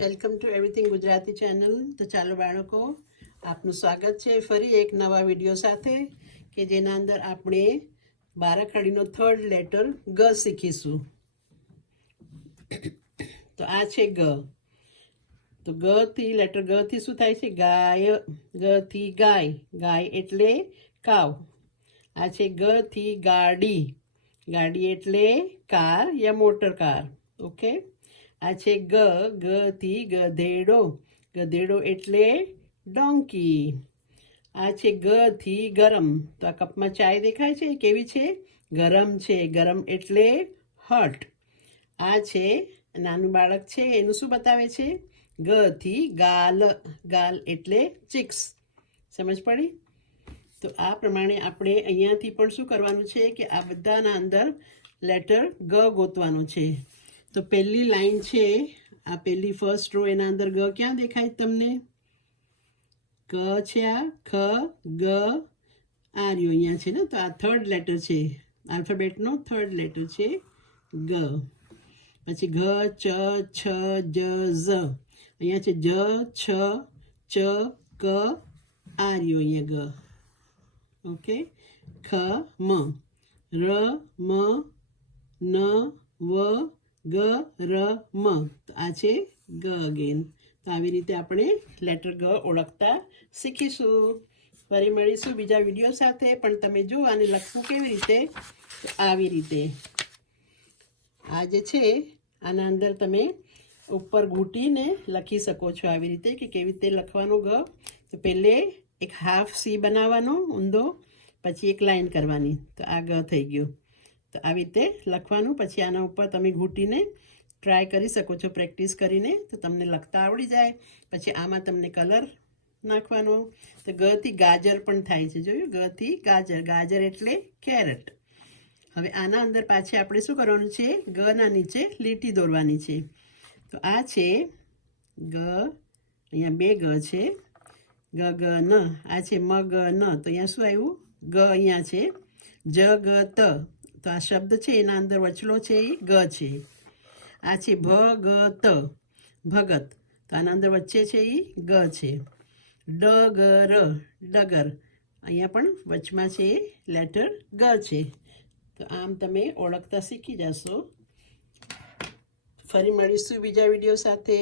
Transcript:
Welcome to everything Gujarati channel. તો ચાલો બાળકો, આપનું સ્વાગત છે ફરી એક નવા વીડિયો સાથે, કે જેના અંદર આપણે બારાખડીનો થર્ડ લેટર ગ શીખીશું. તો આ છે ગ. તો ગ થી લેટર ગ થી શું થાય છે? ગાય, ગ થી ગાય. ગાય એટલે કાવ. આ છે ગ થી ગાડી. ગાડી એટલે કાર યા મોટર કાર. ઓકે? આ છે ગ ગ થી ગધેડો ગધેડો એટલે ડોંકી આ છે ગ થી ગરમ. તો આ કપમાં ચાય દેખાય છે? કેવી છે? ગરમ છે. ગરમ એટલે હટ આ છે નાનું બાળક છે. એનું શું બતાવે છે? ગ થી ગાલ. ગાલ એટલે ચિક્સ સમજ પડી? તો આ પ્રમાણે આપણે અહીંયાથી પણ શું કરવાનું છે કે આ બધાના અંદર લેટર ગ ગોતવાનું છે. તો પહેલી લાઈન છે, આ પહેલી ફર્સ્ટ રો એના અંદર ગ ક્યાં દેખાય તમને? ક છે આ, ખ, ગ, આ રહ્યો અહીંયા છે ને, તો આ થર્ડ લેટર છે. આલ્ફાબેટનો થર્ડ લેટર છે ગ. પછી ઘ, ચ, છ, જ, ઝ. અહીંયા છે જ, છ, ચ, ક, આ રહ્યો અહીંયા ગ. ઓકે? ખ, મ. ર, મ, ન, વ ગ, ર, મ. તો આ છે ગ અગેન તો આવી રીતે આપણે લેટર ગ ઓળખતા શીખીશું. ફરી મળીશું બીજા વીડિયો સાથે. પણ તમે જુઓ આને લખવું કેવી રીતે? આવી રીતે. આ જે છે, આના અંદર તમે ઉપર ઘૂંટીને લખી શકો છો આવી રીતે કે કેવી રીતે લખવાનું ગ. તો પહેલે એક હાફ સી બનાવવાનો ઊંધો, પછી એક લાઈન કરવાની. તો આ ગ થઈ ગયું. તો આવી રીતે લખવાનું. પછી આના ઉપર તમે ઘૂંટીને ટ્રાય કરી શકો છો પ્રેક્ટિસ કરીને, તો તમને લખતા આવડી જાય. પછી આમાં તમને કલર નાખવાનો. તો ગથી ગાજર પણ થાય છે, જોયું? ગથી ગાજર. ગાજર એટલે કેરેટ હવે આના અંદર પાછી આપણે શું કરવાનું છે? ગના નીચે લીટી દોરવાની છે. તો આ છે ગ. અહીંયા બે ગ છે. ગ ગ, ન. આ છે મ ગ ન. તો અહીંયા શું આવ્યું? ગ અહીંયા છે. જ ગ ત તો આ શબ્દ છે, એના અંદર વચલો છે એ ગ છે આ છે ભ ગ ત ભગત. તો આના અંદર વચ્ચે છે એ ગ છે. ડ ગ ર ડગર. અહીંયા પણ વચમાં છે એ લેટર ગ છે. તો આમ તમે ઓળખતા શીખી જશો. ફરી મળીશું બીજા વીડિયો સાથે.